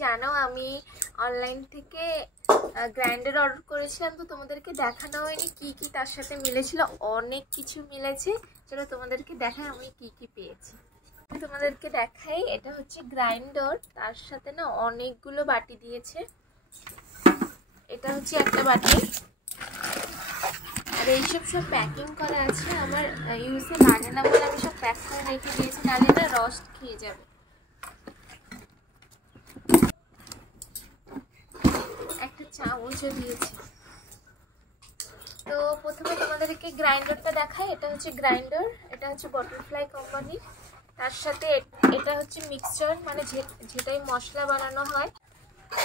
জানো আমি অনলাইন থেকে গ্রাইন্ডার অর্ডার করেছিলাম, তো তোমাদেরকে দেখানো হয়নি কি কি তার সাথে মিলেছিল। অনেক কিছু মিলেছে, চলো তোমাদেরকে দেখাই আমি কি কি পেয়েছি। তোমাদেরকে দেখাই, এটা হচ্ছে গ্রাইন্ডার, তার সাথে না অনেকগুলো বাটি দিয়েছে। এটা হচ্ছে একটা বাটি, আর এইসব সব প্যাকিং করা আছে। আমার ইউজে লাগে না বলে আমি সব প্যাক করে রেখে দিয়েছি, নাহলে না রস্ট খেয়ে যাবে। একটা চামচও দিয়েছে। তো প্রথমে তোমাদেরকে গ্রাইন্ডারটা দেখাই। এটা হচ্ছে গ্রাইন্ডার, এটা হচ্ছে বাটারফ্লাই কোম্পানির। তার সাথে এটা হচ্ছে মিক্সচার, মানে যেটাই মশলা বানানো হয়।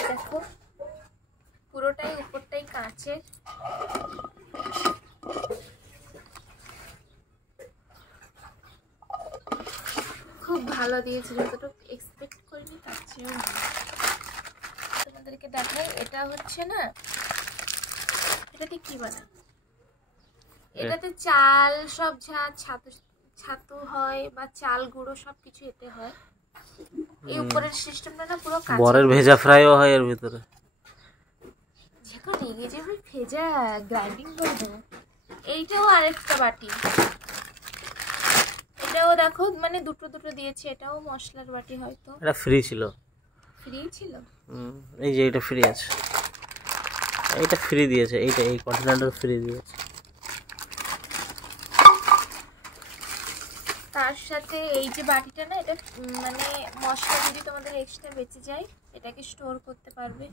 দেখো পুরোটাই উপরটাই কাঁচের। খুব ভালো দিয়েছে, যতটুকু এক্সপেক্ট করিনি তার চেয়েও ভালো। তোমাদেরকে দেখাই, এটা হচ্ছে না, এটাতে কি বানায়, এটাতে চাল সব যা ছাতু হয় বা চাল গুঁড়ো সবকিছু এতে হয়। এই উপরের সিস্টেমটা না পুরো কাঁচা। বরের ভেজা ফ্রাইও হয় এর ভিতরে। যখন রেগে যাবে ভেজা গ্রাইন্ডিং করে দেবো। এইটাও আরেকটা বাটি, এটাও দেখো মানে দুটো দুটো দিয়েছে। এটাও মশলার বাটি, হয়তো এটা ফ্রি ছিল। ফ্রি ছিল? এই যে এটা ফ্রি আছে, এটা ফ্রি দিয়েছে, এইটা এই কন্টেনারটা ফ্রি দিয়েছে। তার সাথে এই যে বাটিটা না, এটা মানে মশলা যদি তোমাদের এক্সট্রা বেঁচে যায় এটাকে স্টোর করতে পারবে।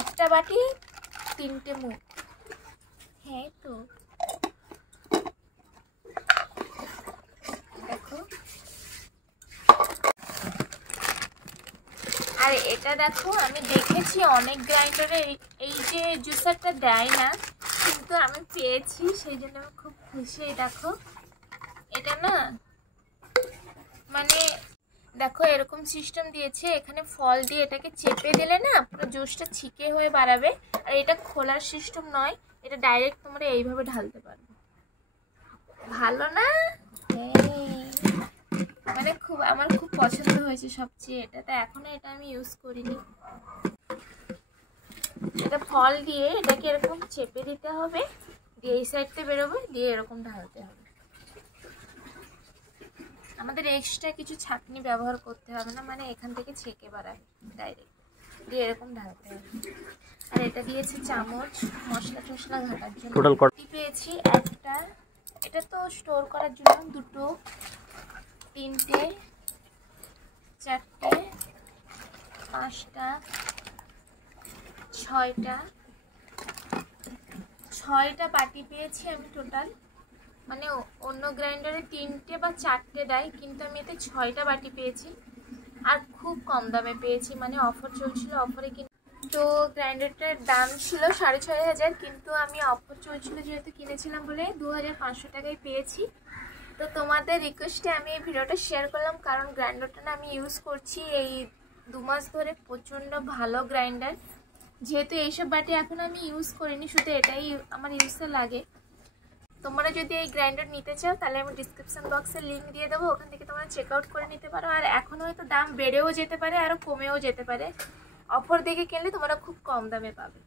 একটা বাটি 3টে মুখ। হ্যাঁ তো দেখো, আর এটা দেখো আমি দেখেছি অনেক গ্রাইন্ডারে এই যে জুসারটা দেয় না, কিন্তু আমি পেয়েছি সেই জন্য আমি খুব খুশি। দেখো এটা না মানে দেখো এরকম সিস্টেম দিয়েছে, এখানে ফল দিয়ে এটাকে চেপে দিলে না পুরো জুসটা ছিকে হয়ে বাড়াবে। আর এটা খোলার সিস্টেম নয়, এটা ডাইরেক্ট তোমরা এইভাবে ঢালতে পারবে। ভালো না? মানে আমার খুব পছন্দ হয়েছে সবচেয়ে এটাতে। এখনো এটা আমি ইউজ করিনি। এটা ফল দিয়ে এটাকে এরকম চেপে দিতে হবে, দিয়ে এই সাইডতে বেরোবে, দিয়ে এরকম ঢালতে হবে। আমাদের এক্সট্রা কিছু ছাঁকনি ব্যবহার করতে হবে না, মানে এখান থেকে ছেঁকে বাড়াবে ডাইরেক্ট, দিয়ে এরকম ঢালতে হবে। আর এটা দিয়েছে চামচ মশলা টশলা ঘাটার জন্য। টোটাল কত পেয়েছি? একটা, এটা তো স্টোর করার জন্য, 2, 3টে, 4টে, 5টা, 6টা বাটি পেয়েছি আমি টোটাল। মানে অন্য গ্রাইন্ডারে 3টে বা 4টে দেয়, কিন্তু আমি এতে 6টা বাটি পেয়েছি। আর খুব কম দামে পেয়েছি, মানে অফার চলছিল, অফারে তো গ্রাইন্ডারটার দাম ছিল 6,500, কিন্তু আমি অফার চলছিল যেহেতু কিনেছিলাম বলে 2,500 টাকায় পেয়েছি। তো তোমাদের রিকোয়েস্টে আমি এই ভিডিওটা শেয়ার করলাম, কারণ গ্রাইন্ডারটা না আমি ইউজ করছি এই 2 মাস ধরে। প্রচণ্ড ভালো গ্রাইন্ডার, যেহেতু এইসব বাটি এখন আমি ইউজ করিনি, শুধু এটাই আমার ইউজে লাগে। তোমরা যদি এই গ্রাইন্ডার নিতে চাও তাহলে আমি ডিসক্রিপশন বক্সে লিঙ্ক দিয়ে দেবো, ওখান থেকে তোমরা চেক আউট করে নিতে পারো। আর এখন হয়তো দাম বেড়েও যেতে পারে, আরও কমেও যেতে পারে। অফার দেখে কিনলে তোমরা খুব কম দামে পাবে।